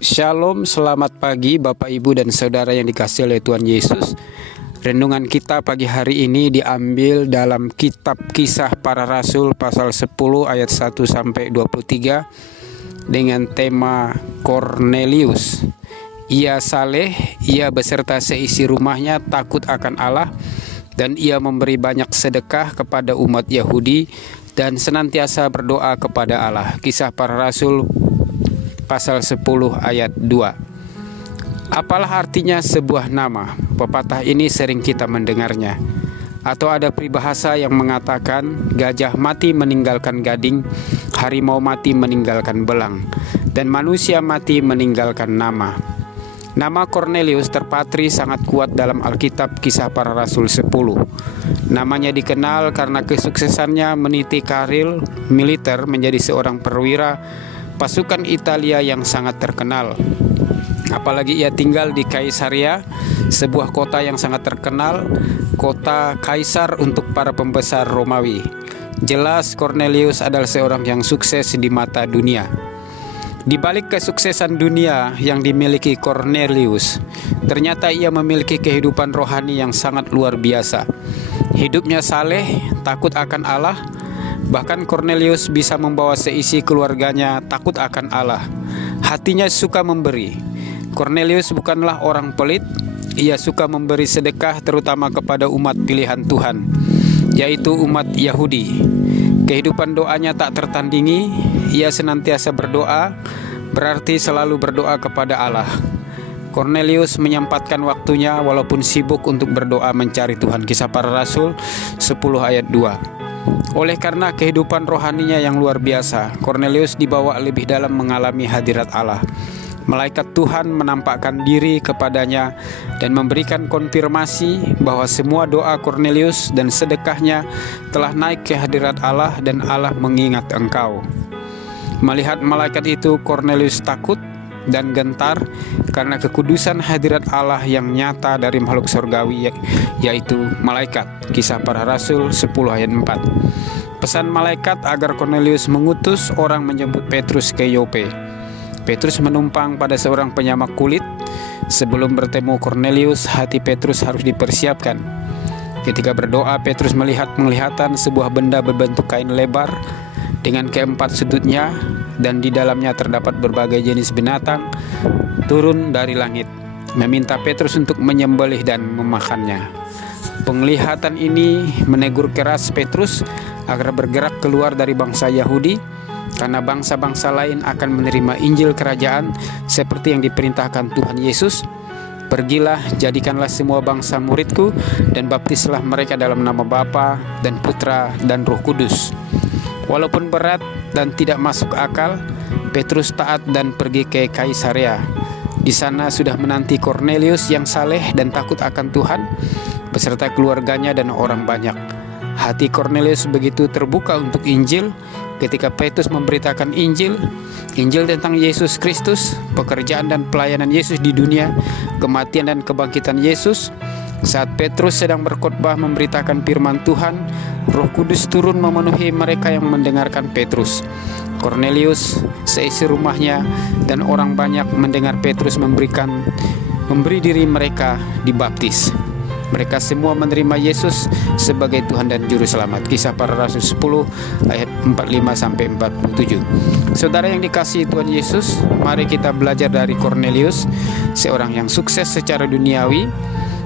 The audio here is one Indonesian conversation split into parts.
Shalom, selamat pagi Bapak Ibu dan Saudara yang dikasihi oleh Tuhan Yesus. Renungan kita pagi hari ini diambil dalam kitab Kisah Para Rasul pasal 10 ayat 1 sampai 23 dengan tema Kornelius. Ia saleh, ia beserta seisi rumahnya takut akan Allah, dan ia memberi banyak sedekah kepada umat Yahudi dan senantiasa berdoa kepada Allah. Kisah Para Rasul pasal 10 ayat 2. Apalah artinya sebuah nama? Pepatah ini sering kita mendengarnya. Atau ada peribahasa yang mengatakan gajah mati meninggalkan gading, harimau mati meninggalkan belang, dan manusia mati meninggalkan nama. Nama Kornelius terpatri sangat kuat dalam Alkitab Kisah Para Rasul 10. Namanya dikenal karena kesuksesannya meniti karir militer menjadi seorang perwira pasukan Italia yang sangat terkenal. Apalagi ia tinggal di Kaisaria, sebuah kota yang sangat terkenal, kota kaisar untuk para pembesar Romawi. Jelas Kornelius adalah seorang yang sukses di mata dunia. Di balik kesuksesan dunia yang dimiliki Kornelius, ternyata ia memiliki kehidupan rohani yang sangat luar biasa. Hidupnya saleh, takut akan Allah. Bahkan Kornelius bisa membawa seisi keluarganya takut akan Allah. Hatinya suka memberi. Kornelius bukanlah orang pelit. Ia suka memberi sedekah terutama kepada umat pilihan Tuhan, yaitu umat Yahudi. Kehidupan doanya tak tertandingi. Ia senantiasa berdoa, berarti selalu berdoa kepada Allah. Kornelius menyempatkan waktunya walaupun sibuk untuk berdoa mencari Tuhan. Kisah Para Rasul 10 ayat 2. Oleh karena kehidupan rohaninya yang luar biasa, Kornelius dibawa lebih dalam mengalami hadirat Allah. Malaikat Tuhan menampakkan diri kepadanya dan memberikan konfirmasi bahwa semua doa Kornelius dan sedekahnya telah naik ke hadirat Allah dan Allah mengingat engkau. Melihat malaikat itu, Kornelius takut dan gentar karena kekudusan hadirat Allah yang nyata dari makhluk surgawi, yaitu malaikat. Kisah Para Rasul 10 ayat 4. Pesan malaikat agar Kornelius mengutus orang menjemput Petrus ke Yope. Petrus menumpang pada seorang penyamak kulit. Sebelum bertemu Kornelius, hati Petrus harus dipersiapkan. Ketika berdoa, Petrus melihat penglihatan sebuah benda berbentuk kain lebar dengan keempat sudutnya, dan di dalamnya terdapat berbagai jenis binatang turun dari langit, meminta Petrus untuk menyembelih dan memakannya. Penglihatan ini menegur keras Petrus agar bergerak keluar dari bangsa Yahudi, karena bangsa-bangsa lain akan menerima Injil Kerajaan seperti yang diperintahkan Tuhan Yesus. Pergilah, jadikanlah semua bangsa muridku, dan baptislah mereka dalam nama Bapa dan Putra dan Roh Kudus. Walaupun berat dan tidak masuk akal, Petrus taat dan pergi ke Kaisaria. Di sana sudah menanti Kornelius yang saleh dan takut akan Tuhan, beserta keluarganya dan orang banyak. Hati Kornelius begitu terbuka untuk Injil ketika Petrus memberitakan Injil tentang Yesus Kristus, pekerjaan dan pelayanan Yesus di dunia, kematian dan kebangkitan Yesus. Saat Petrus sedang berkhotbah memberitakan firman Tuhan, Roh Kudus turun memenuhi mereka yang mendengarkan Petrus. Kornelius, seisi rumahnya, dan orang banyak mendengar Petrus memberi diri mereka dibaptis. Mereka semua menerima Yesus sebagai Tuhan dan Juru Selamat. Kisah Para Rasul 10 ayat 45-47. Saudara yang dikasihi Tuhan Yesus, mari kita belajar dari Kornelius, seorang yang sukses secara duniawi.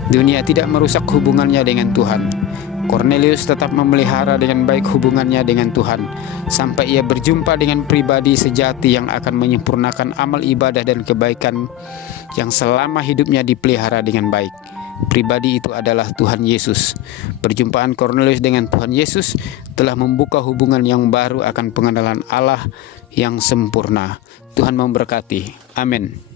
Dunia tidak merusak hubungannya dengan Tuhan. Kornelius tetap memelihara dengan baik hubungannya dengan Tuhan, sampai ia berjumpa dengan pribadi sejati yang akan menyempurnakan amal ibadah dan kebaikan yang selama hidupnya dipelihara dengan baik. Pribadi itu adalah Tuhan Yesus. Perjumpaan Kornelius dengan Tuhan Yesus telah membuka hubungan yang baru akan pengenalan Allah yang sempurna. Tuhan memberkati. Amin.